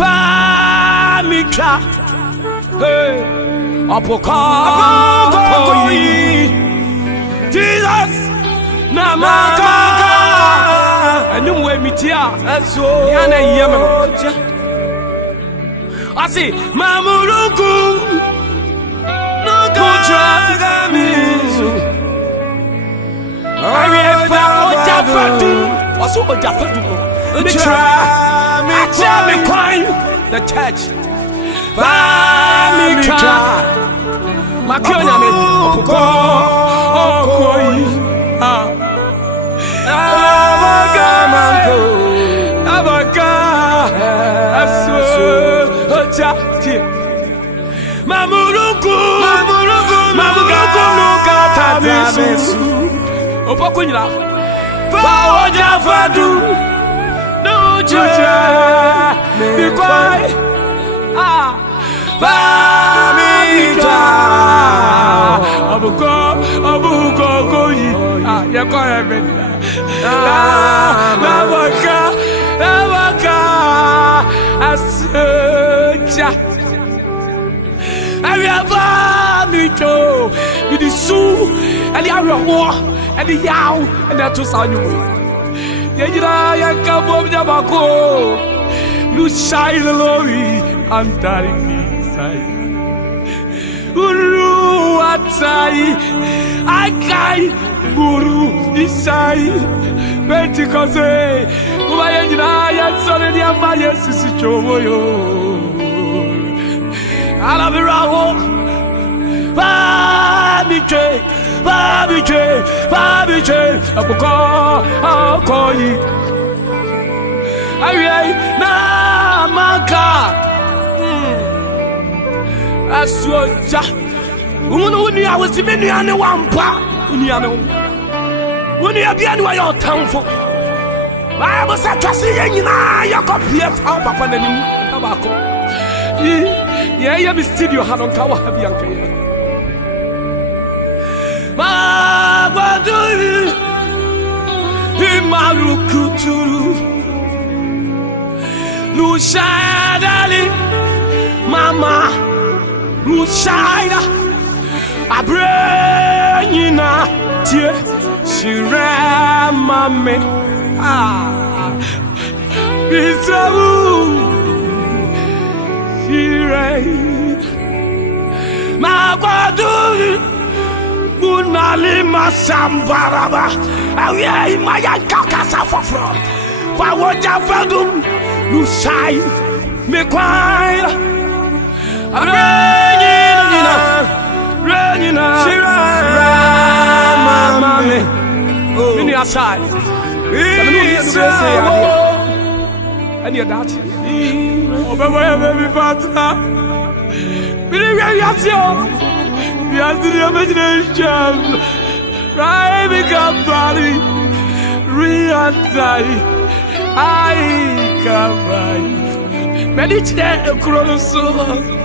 Pamika, hey, Apokoi, Jesus, Namaka, and you will meet ya, that's all. Yana Yemen, I see Mamuruku, no good dragamizu. I found Jafadu, what's over Jafadu? Try me coin the church. Famika, Makionyame, Okoi, Abaka, Mamuruku, Nukatabisu, Opokunya, Jafadu. Be quiet. Famika. Abuko, you call heaven. Abaka, Asja. I have Mito, the Sue, and the Arawa, and the Yao, and that was on you. Ya kabo jabako lu shai lori antariki sai uru atai akai buru isai pentikose ubaye jira ya sore ni amaye sisi chomoyo alabirawo Babiche, Abuko, Akoi. Aye, na maka. Aswoja. Uni I was even any one pa. Uni abian wa your town for. I was at Trassi, your copy of our papa and Tabako. Yeah, I'm still your hand on Kawa Bianca. Babaduri Imarukuturu Lushadali Mama Lushada Abrenyina Tie Shiramame Bisabu Shirai Babaduri Munali Masambaraba, Aye, my Kakasa for from. Fawaja Fadum, Lusai, Mequai, Renina, Mame, Minia side. And you're that. Oh, baby, partner. Yes, the imagination. Right, become body. Real-time. I come by. Meditate across the soul.